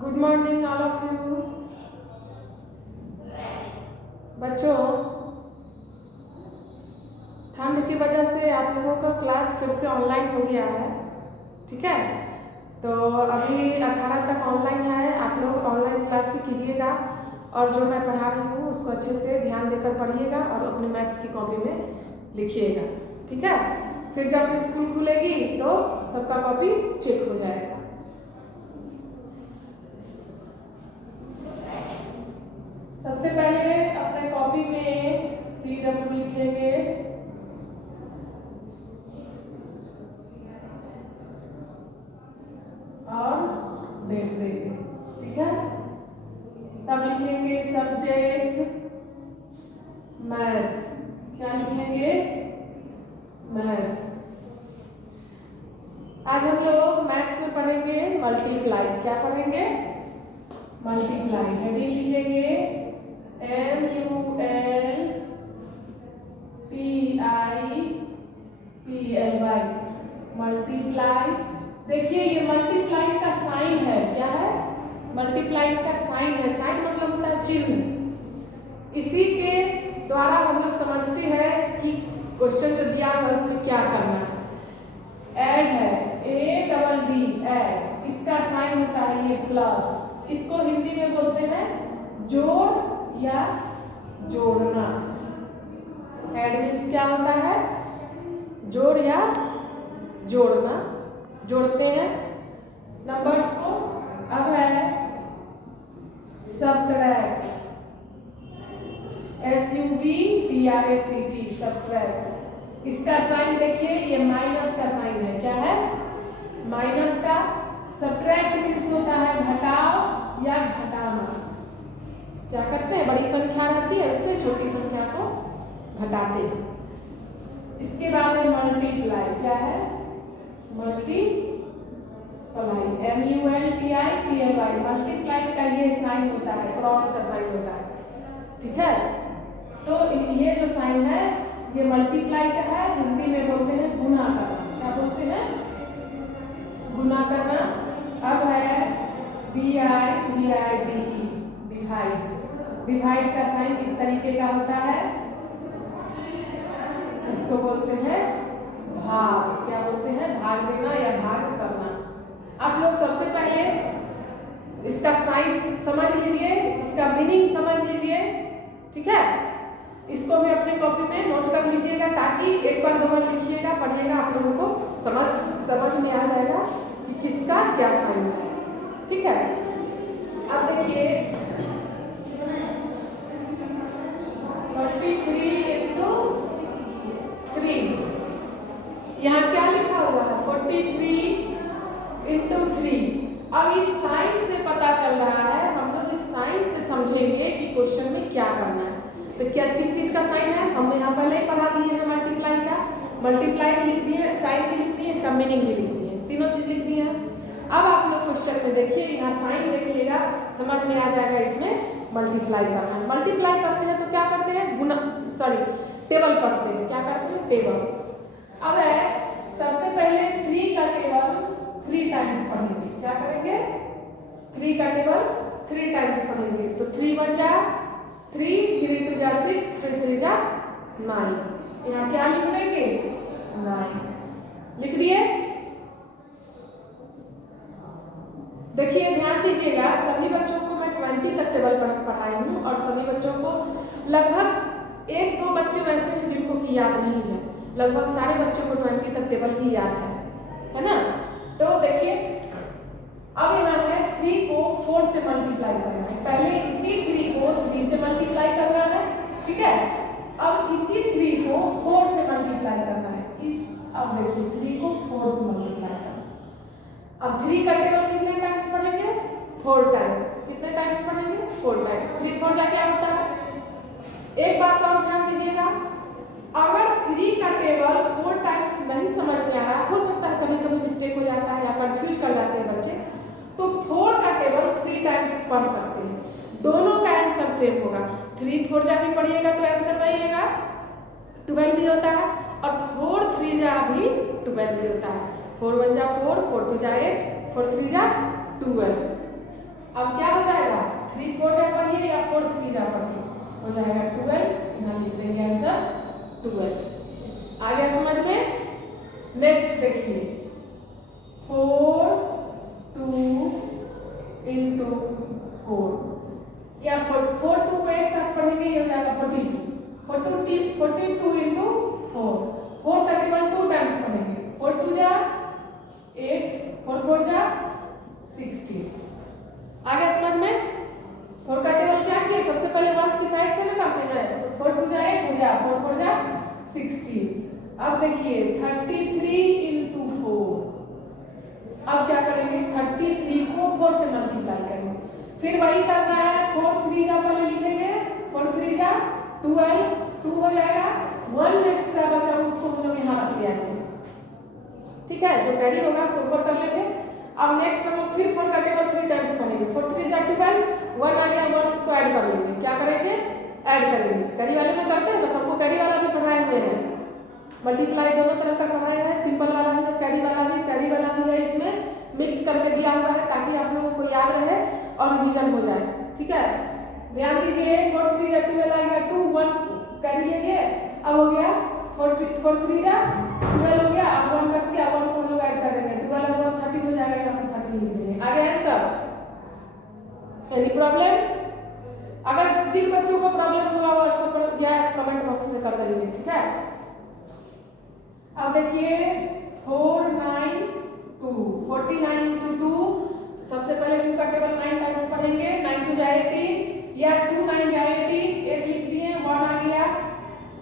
Good morning all of you. बच्चों, ठंड की वजह से आप लोगों का क्लास फिर से ऑनलाइन हो गया है, ठीक है। तो अभी 18 तक ऑनलाइन है, आप लोग ऑनलाइन क्लास ही कीजिएगा और जो मैं पढ़ा रही हूँ उसको अच्छे से ध्यान देकर पढ़िएगा और अपने मैथ्स की कॉपी में लिखिएगा, ठीक है। फिर जब स्कूल खुलेगी तो सबका कॉपी चेक हो जाएगा। सबसे पहले अपने कॉपी में CW लिखेंगे और डेट देंगे, ठीक है। तब लिखेंगे सब्जेक्ट मैथ्स। क्या लिखेंगे? मैथ्स। आज हम लोग मैथ्स में पढ़ेंगे मल्टीप्लाई। क्या पढ़ेंगे? मल्टीप्लाई। हेडिंग लिखेंगे MULTIPLY, मल्टीप्लाई। देखिए ये मल्टीप्लाई का साइन है। क्या है? मल्टीप्लाई का साइन है। साइन मतलब होता है चिन्ह। इसी के द्वारा हम लोग समझते हैं कि क्वेश्चन जो दिया हुआ है उसमें क्या करना है। ऐड है, ADD ऐड। इसका साइन होता है ये प्लस। इसको हिंदी में बोलते हैं जोड़ या जोड़ना। ऐड मीन्स क्या होता है? जोड़ या जोड़ना। जोड़ते हैं नंबर्स को। अब है सब्ट्रैक्ट, SUBTRACT, सब्ट्रैक्ट। इसका साइन देखिए, ये माइनस का साइन है। क्या है? माइनस का। सब्ट्रैक्ट मीन्स होता है घटाव या घटाना। क्या करते हैं? बड़ी संख्या रहती है उससे छोटी संख्या को घटाते हैं। इसके बाद है मल्टीप्लाई। क्या है? Multiply, MULTIPLY। मल्टीप्लाई का ये साइन होता है, क्रॉस का साइन होता है, ठीक है। तो ये जो साइन है ये मल्टीप्लाई का है। हिंदी में बोलते हैं गुना करना। क्या बोलते हैं? गुना करना। अब है DIVIDE, डिवाइड। डिवाइड का साइन इस तरीके का होता है, इसको बोलते हैं भाग। क्या बोलते हैं? भाग देना या भाग करना। आप लोग सबसे पहले इसका साइन समझ लीजिए, इसका मीनिंग समझ लीजिए, ठीक है। इसको भी अपने कॉपी में नोट कर लीजिएगा ताकि एक बार दो बार लिखिएगा, पढ़िएगा, आप लोगों को समझ में आ जाएगा कि किसका क्या साइन है, ठीक है। अब देखिए 43 into 3, यहाँ क्या लिखा हुआ है? 43 into 3। अब इस साइन से पता चल रहा है, हम लोग इस साइन से समझेंगे कि क्वेश्चन में क्या करना है। तो क्या किस चीज का साइन है? हमने यहाँ पहले ही पढ़ा दिए हैं मल्टीप्लाई का। मल्टीप्लाई भी लिख दिए, साइन भी लिख दिए, इसका मीनिंग भी लिख दिए, तीनों चीज लिख दी है। अब आप लोग क्वेश्चन में देखिए, यहाँ साइन देखिएगा, समझ में आ जाएगा इसमें मल्टीप्लाई करना है। मल्टीप्लाई करते हैं तो क्या करते हैं? टेबल पढ़ते हैं। क्या करते हैं? टेबल। अब है सबसे पहले 3 का टेबल 3 टाइम्स पढ़ेंगे। क्या करेंगे? 3 का टेबल 3 टाइम्स पढ़ेंगे। तो 3 1 जा 3, 3 2 जा 6, 3 3 जा 9। यहाँ क्या लिख देंगे? 9 लिख दिए। देखिए ध्यान दीजिएगा, सभी बच्चों को मैं 20 तक टेबल पढ़ाई हूँ और सभी बच्चों को लगभग 1-2 बच्चे वैसे हैं जिनको की याद नहीं है। लगभग सारे बच्चों को 20 तक टेबल भी याद है ना। तो देखिए अब यहाँ है 3 को 4 से मल्टीप्लाई करना है। पहले इसी 3 को 3 से मल्टीप्लाई करना है, ठीक है। अब इसी 3 को 4 से मल्टीप्लाई करना है। अब देखिए 3 को 4 से मल्टीप्लाई करना है। अब 3 का टेबल कितने टाइम्स पढ़ेंगे? 4 टाइम्स। कितने टाइम्स पढ़ेंगे? 4 टाइम्स। 3 4 जा क्या होता है? एक बात तो आप ध्यान दीजिएगा, अगर 3 का टेबल 4 टाइम्स नहीं समझ में आ रहा, हो सकता है कभी कभी मिस्टेक हो जाता है या कंफ्यूज कर जाते हैं बच्चे, तो 4 का टेबल 3 टाइम्स पढ़ सकते हैं। दोनों का आंसर सेम होगा। 3 4 जा भी पढ़िएगा तो आंसर वही आएगा, 12 भी होता है, और 4 3 जा भी 12 भी होता है। 4 1 जा 4, 4 2 जा 8, 4 3 जा 12। अब क्या हो जाएगा, 3 4 जा पढ़िए या 4 3 जा पढ़िए, हो जाएगा 12। यहाँ लिख देंगे आंसर 12। आ गया समझ में। नेक्स्ट देखिए 4 2 इंटू 4 या 4 2 को एक साथ पढ़ेंगे, ये हो जाएगा 42 42 इंटू 4 का टेबल 2 टाइम्स पढ़ेंगे। 4 2 जा 8 4 4 जा 16। आ गया समझ में। 4 का टेबल क्या किए, सबसे पहले वंस की साइड से निकालते हैं, तो 4 2 जा 8 हो गया, 4 4 जा 16। अब देखिए 33 इंटू 4, अब क्या करेंगे 33 को 4 से मल्टीप्लाई करेंगे, फिर वही करना है। 4 3 जा पहले लिखेंगे, 4 3 जा 12 2 हो जाएगा, 1 एक्स्ट्रा बचा उसको हम लोग यहाँ रख लिया है, ठीक है। जो कैरी होगा सो ऊपर कर लेंगे। अब नेक्स्ट हम लोग फिर 4 का टेबल 3 टाइम्स करेंगे। 4 3 जा 12, 1 आ गया, 1 उसको ऐड कर लेंगे। क्या करेंगे, ऐड करेंगे। कैरी वाले में करते हैं, बस हमको कैरी वाला भी पढ़ाए हुए हैं, मल्टीप्लाई दोनों तरह का पढ़ाया है, सिंपल वाला भी, कैरी वाला भी है, इसमें मिक्स करके दिया हुआ है ताकि आप लोगों को याद रहे और रिवीजन हो जाए, ठीक है। ध्यान दीजिए 4 3 जा 12 आ गया, 2 1 कैरी लेंगे, अब हो गया 4 3 जा 12 हो गया, अब 1 बच गया, 1 को हम लोग ऐड कर देंगे, 12 और 1 30 हो जाएगा, यहाँ पर 30 लिख देंगे। आ गया आंसर। Any problem? अगर जिन बच्चों को प्रॉब्लम होगा व्हाट्सएप पर या कमेंट बॉक्स में कर देंगे, ठीक है। अब देखिए 4 9 2 49 इंटू 2, सबसे पहले 2 का टेबल 9 टाइम्स पढ़ेंगे, 9 2 जा 18 या 2 9 जा 18, 8 लिख दिए, 1 आ गया।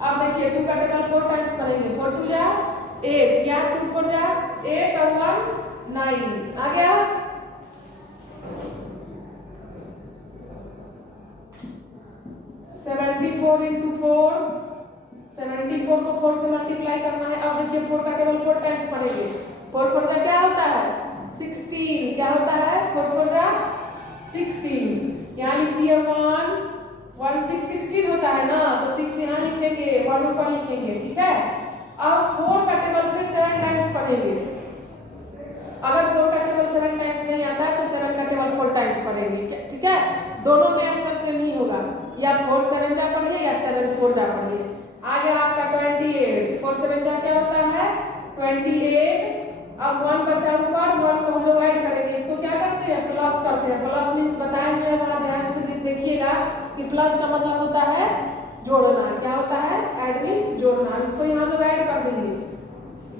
अब देखिए 2 का टेबल 4 टाइम्स पढ़ेंगे, 4 2 जा 8 या 2 4 जा 8 और 1 9 आ गया। 74 इंटू 4, 74 को 4 से मल्टीप्लाई करना है। अब देखिए 4 का टेबल 4 टाइम्स पढ़ेंगे, 4 4 जा क्या होता है 16, क्या होता है 4 4 जा 16, यहाँ लिख दिए 1 1 6 16 होता है ना, तो 6 यहाँ लिखेंगे, 1 ऊपर लिखेंगे, ठीक है। अब 4 का टेबल फिर 7 टाइम्स पढ़ेंगे, अगर 4 का टेबल 7 टाइम्स नहीं आता है तो 7 का टेबल 4 टाइम्स पढ़ेंगे, ठीक है। दोनों में आंसर सेम ही होगा, या 4 7 जा पढ़िए या 7 4 जा पढ़िए। आ गया आपका 28, 4 7 जा क्या होता है 28। अब 1 बचा ऊपर, 1 को हम लोग ऐड करेंगे, इसको क्या करते हैं प्लस करते हैं। प्लस मीन्स बताए हुए हैं, वहाँ ध्यान से देखिएगा कि प्लस का मतलब होता है जोड़ना, क्या होता है ऐड मीन्स जोड़ना। इसको यहाँ हम लोग ऐड कर देंगे,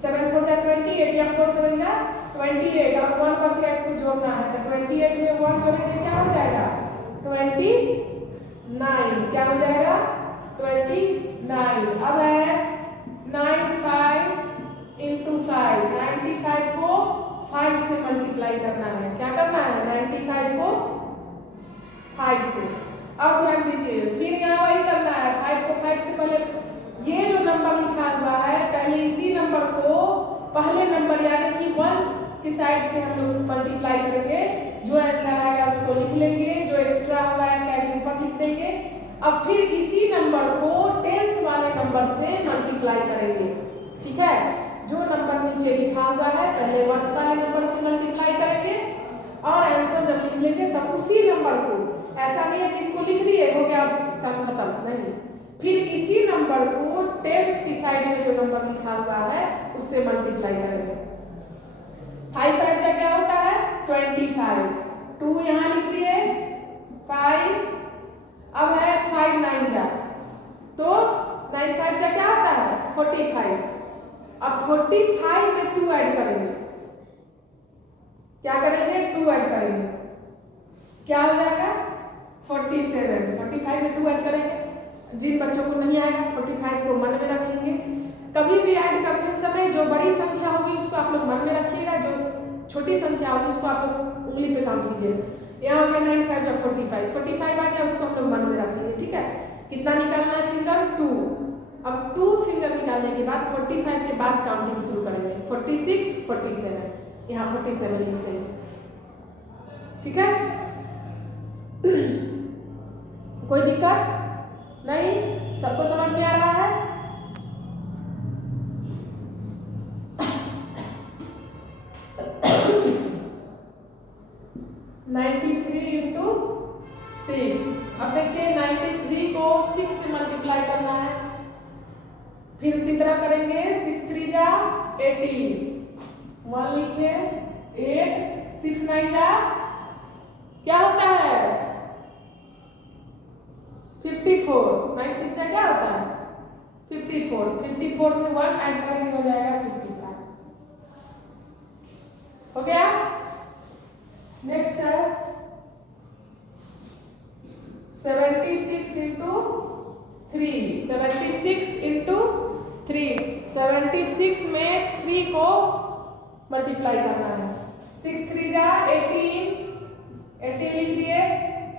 7 4 जा 28 या 4 7 जा 28 और 1 बच गया, इसको जोड़ना है, तो 28 में 1 जोड़ेंगे क्या हो जाएगा 29, क्या हो जाएगा 29। अब है 95 इंटू 5, 95 को 5 से मल्टीप्लाई करना है, क्या करना है 95 को 5 से। अब ध्यान दीजिए फिर यहाँ वही करना है, 5 को 5 से पहले ये जो नंबर लिखा हुआ है, पहले इसी नंबर को पहले नंबर यानी कि वंस की साइड से हम लोग मल्टीप्लाई करेंगे, जो आंसर आएगा उसको लिख लेंगे, जो एक्स्ट्रा हुआ है कैरी ऊपर लिख देंगे। अब फिर इसी नंबर को टेंस वाले नंबर से मल्टीप्लाई करेंगे, ठीक है। जो नंबर नीचे लिखा हुआ है पहले वंस वाले नंबर से मल्टीप्लाई करेंगे और आंसर जब लिख लेंगे तब उसी नंबर को, ऐसा नहीं है कि इसको लिख दिए हो गया काम खत्म, नहीं, फिर इसी नंबर को टेंस की साइड में जो नंबर लिखा हुआ है उससे मल्टीप्लाई करेंगे। 5 5 का क्या होता है 25, 2 यहाँ लिख दिए 5, अब है 5 9 जा, तो 9 5 जा क्या होता है 45। अब 45 में 2 ऐड करेंगे, क्या करेंगे 2 ऐड करेंगे, क्या हो जाएगा 47। 45 में 2 ऐड करेंगे। जिन बच्चों को नहीं आएगा 45 को मन में रखेंगे, कभी भी ऐड करने समय जो बड़ी संख्या होगी उसको आप लोग मन में रखिएगा, जो छोटी संख्या होगी उसको आप लोग उंगली पे काम कीजिए। यहाँ हो गया 9 5 जा 45, 45 आ गया, उसको आप लोग मन में रख लीजिए, ठीक है। कितना निकालना है फिंगर 2। अब 2 फिंगर निकालने के बाद 45 के बाद काउंटिंग शुरू करेंगे, 46 47, यहाँ 47 लिख देंगे, ठीक है। कोई दिक्कत नहीं, सबको समझ में आ रहा है। 93 इंटू 6। अब देखिए 93 को 6 से मल्टीप्लाई करना है, फिर उसी तरह करेंगे। 6 3 जा 18, 1 लिखिए 8, 6 9 जा क्या होता है 54, 9 6 जा क्या होता है 54, 54 में 1 ऐड करेंगे हो जाएगा 55। हो गया। नेक्स्ट है 76 इंटू 3, 76 इंटू 3, 76 में 3 को मल्टीप्लाई करना है। 6 3 जा 18, 18 लिख दिए।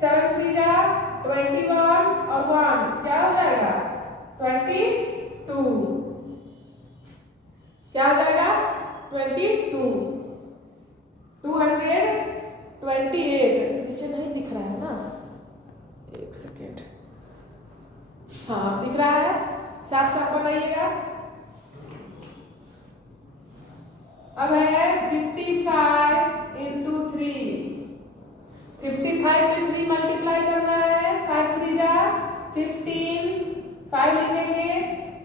7 3 जा 21 और 1 क्या हो जाएगा 22, क्या हो जाएगा 22, 228। नीचे नहीं दिख रहा है ना, एक सेकेंड, हाँ दिख रहा है, साफ साफ बनाइएगा। अब है 55 इंटू 3, 55 में 3 मल्टीप्लाई करना है। 5 3 जा 15, 5 लिखेंगे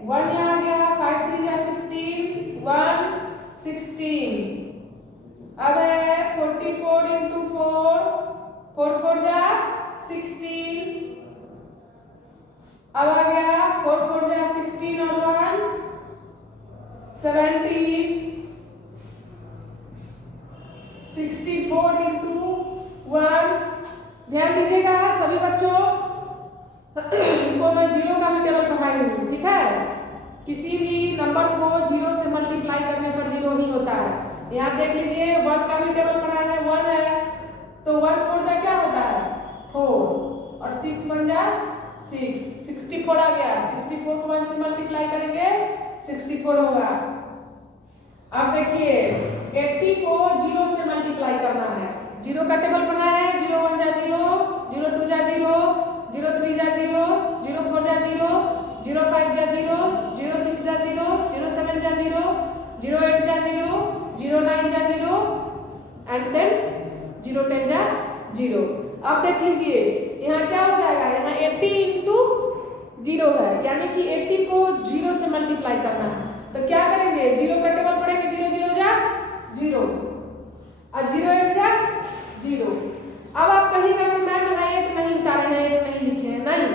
1 यहाँ आ गया, 5 3 जा 15, 1 16। अब है 44 इंटू 4, 4 4 जा 16। अब आ गया 4 4 जा 16 और 1 17। 64 इंटू 1। ध्यान दीजिएगा सभी बच्चों को मैं जीरो का भी टेबल पढ़ाई हूँ, ठीक है। किसी भी नंबर को जीरो से मल्टीप्लाई करने पर जीरो ही होता है। यहाँ देख लीजिए 1 का भी टेबल पढ़ा है, 1 है तो 1 4 जा क्या होता है 4 और 6 1 जा 6, 64 आ गया। 64 को 1 से मल्टीप्लाई करेंगे 64 होगा। अब देखिए 80 को 0 से मल्टीप्लाई करना है। 0 का टेबल पढ़ा है, 0 1 जा 0, 0 2 जा 0, 0 3 जा 0, 0 4 जा 0, 0 5 जा 0, 0 6 जा 0, 0 7 जा 0, 0 8 जा 0, 0 9 जा 0 एंड देन 0 10 जा 0। अब देख लीजिए यहाँ क्या हो जाएगा, यहाँ 80 इंटू 0 है, यानी कि 80 को 0 से मल्टीप्लाई करना है। तो क्या करेंगे 0 का टेबल पढ़ेंगे, 0 0 जा 0 और 0 8 जा 0। अब आप कहिएगा कि मैम यहाँ 8 नहीं उतारे हैं, 8 नहीं लिखे हैं, नहीं,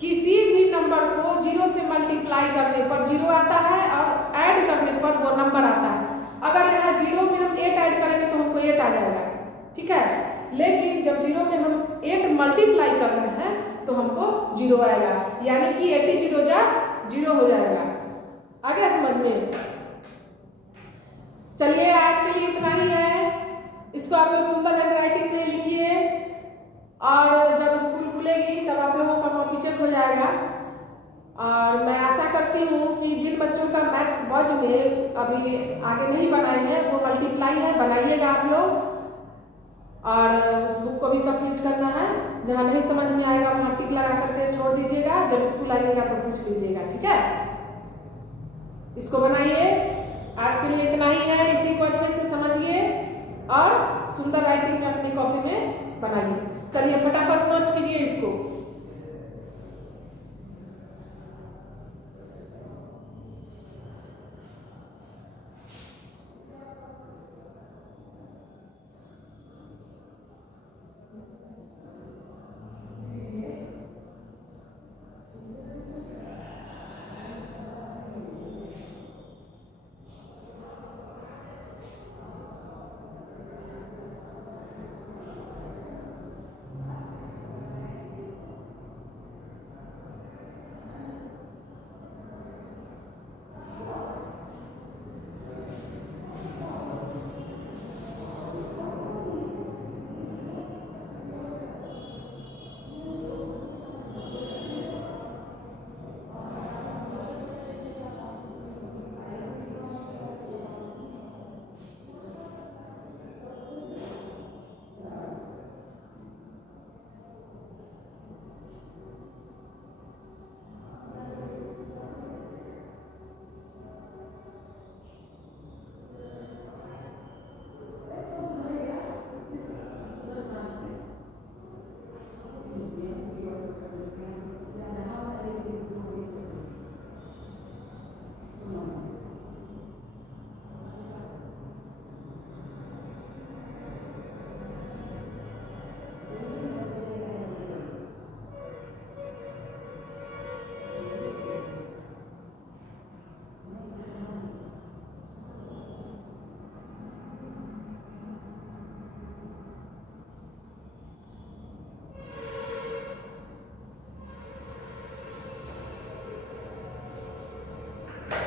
किसी भी नंबर को 0 से मल्टीप्लाई करने पर 0 आता है और ऐड करने पर वो नंबर आता है। अगर यहाँ 0 में हम 8 ऐड करेंगे तो हमको 8 आ जाएगा, ठीक है। लेकिन जब 0 में हम 8 मल्टीप्लाई कर रहे हैं तो हमको 0 आएगा, यानी कि 80 0 जा 0 हो जाएगा। आ गया समझ में। चलिए आज के लिए इतना ही है। इसको आप लोग सुंदर हैंडराइटिंग में लिखिए और जब स्कूल खुलेगी तब आप लोगों का कॉपी चेक हो जाएगा। और मैं आशा करती हूँ कि जिन बच्चों का मैथ्स बॉज में अभी आगे नहीं बनाए हैं वो मल्टीप्लाई है बनाइएगा आप लोग, और उस बुक को भी कंप्लीट करना है। जहाँ नहीं समझ में आएगा वहाँ टिक लगा करके छोड़ दीजिएगा, जब स्कूल आइएगा तो पूछ लीजिएगा, ठीक है। इसको बनाइए। आज के लिए इतना ही है, इसी को अच्छे से समझिए और सुंदर राइटिंग में अपनी कॉपी में बनाइए। चलिए फटाफट नोट कीजिए इसको।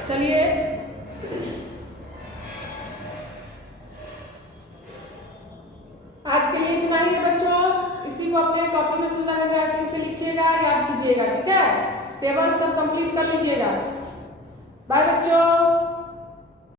चलिए आज के लिए इतना ही है बच्चों। इसी को अपने कॉपी में सुंदर हैंडराइटिंग से लिखिएगा, याद कीजिएगा, ठीक है। टेबल सब कंप्लीट कर लीजिएगा। बाय बच्चों।